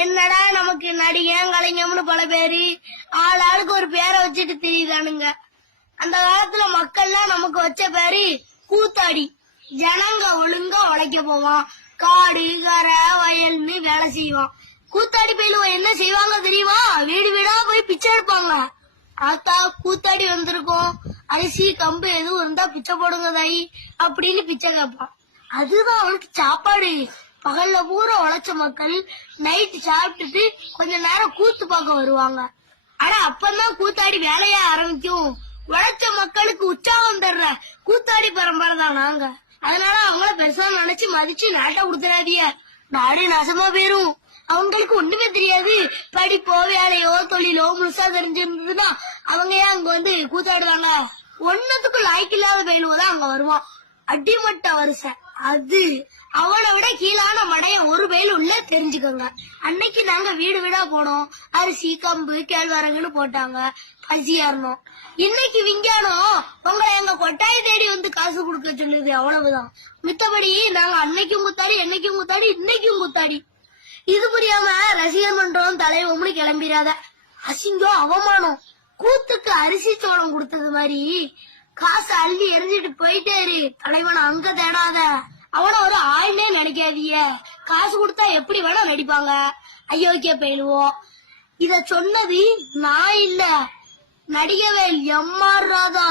என்னடா நமக்கு நடிகன் கலைஞம்னு பல பேரு ஆளுக்கு ஒரு பேரை வச்சுட்டு திரியுதானுங்க. அந்த காலத்துல மக்கள்லாம் நமக்கு வச்ச பேரு கூத்தாடி. ஜனங்க ஒழுங்கா உழைக்க போவான், காடு கரை வயல்னு வேலை செய்வான். கூத்தாடி பயிலுவ என்ன செய்வாங்க தெரியுமா? வீடு வீடா போய் பிச்சை எடுப்பாங்க. ஆத்தா கூத்தாடி வந்திருக்கோம், அரிசி கம்பு எதுவும் இருந்தா பிச்சை போடுங்க தாயி அப்படின்னு பிச்சை கேட்பான். அதுதான் அவனுக்கு சாப்பாடு. பகல்ல பூரா உழைச்ச மக்கள் நைட்டு சாப்பிட்டுட்டு கொஞ்ச நேரம் கூத்து பார்க்க வருவாங்க. ஆனா அப்பதான் கூத்தாடி வேலைய ஆரம்பிக்கும். உழைச்ச மக்களுக்கு உற்சாகம் தர்ற கூத்தாடி பரம்பரை தான் நாங்க. அதனால அவங்கள பெருசா நினைச்சு மதிச்சு நாட்டை கொடுத்துடாதீங்க, நாடு நாசமா போயிரும். அவங்களுக்கு ஒண்ணுமே தெரியாது. படிப்போ வேலையோ தொழிலோ முழுசா தெரிஞ்சிருந்ததுன்னா அவங்க ஏன் அங்க வந்து கூத்தாடுவாங்க? ஒன்னத்துக்கு லாய்க்கு இல்லாத பயிலுவதான் அங்க வருவான். அடிமட்ட வரிசை அது. அவனை விட கீழான மடைய ஒரு பயில் உள்ள தெரிஞ்சுக்கோங்க. அன்னைக்கு நாங்க வீடு வீடா போனோம், அரிசி கம்பு கேழ்வரகுன்னு போட்டாங்க, பசியாரணும். இன்னைக்கு விஞ்ஞானம் உங்களை எங்க கொட்டாயை தேடி வந்து காசு கொடுக்க சொல்லுது, அவ்வளவுதான். மித்தபடி நாங்க அன்னைக்கும் குத்தாடி, என்னைக்கும் குத்தாடி, இன்னைக்கும் குத்தாடி. இது புரியாம ரசிகர் மன்றம் தலைவம்னு கிளம்பிடாத. அசிங்கம் அவமானம். கூத்துக்கு அரிசி சோளம் கொடுத்தது மாதிரி காசு அள்ளி எரிஞ்சிட்டு போயிட்டே இரு. தலைவனை அங்க தேடாத. அவன ஒரு ஆள்னே நினைக்காதீங்க. காசு கொடுத்தா எப்படி வேணா நடிப்பாங்க, அயோக்கிய பயிலுவோம். இத சொன்னது நான் இல்ல, நடிகவேல் எம்.ஆர். ராதா.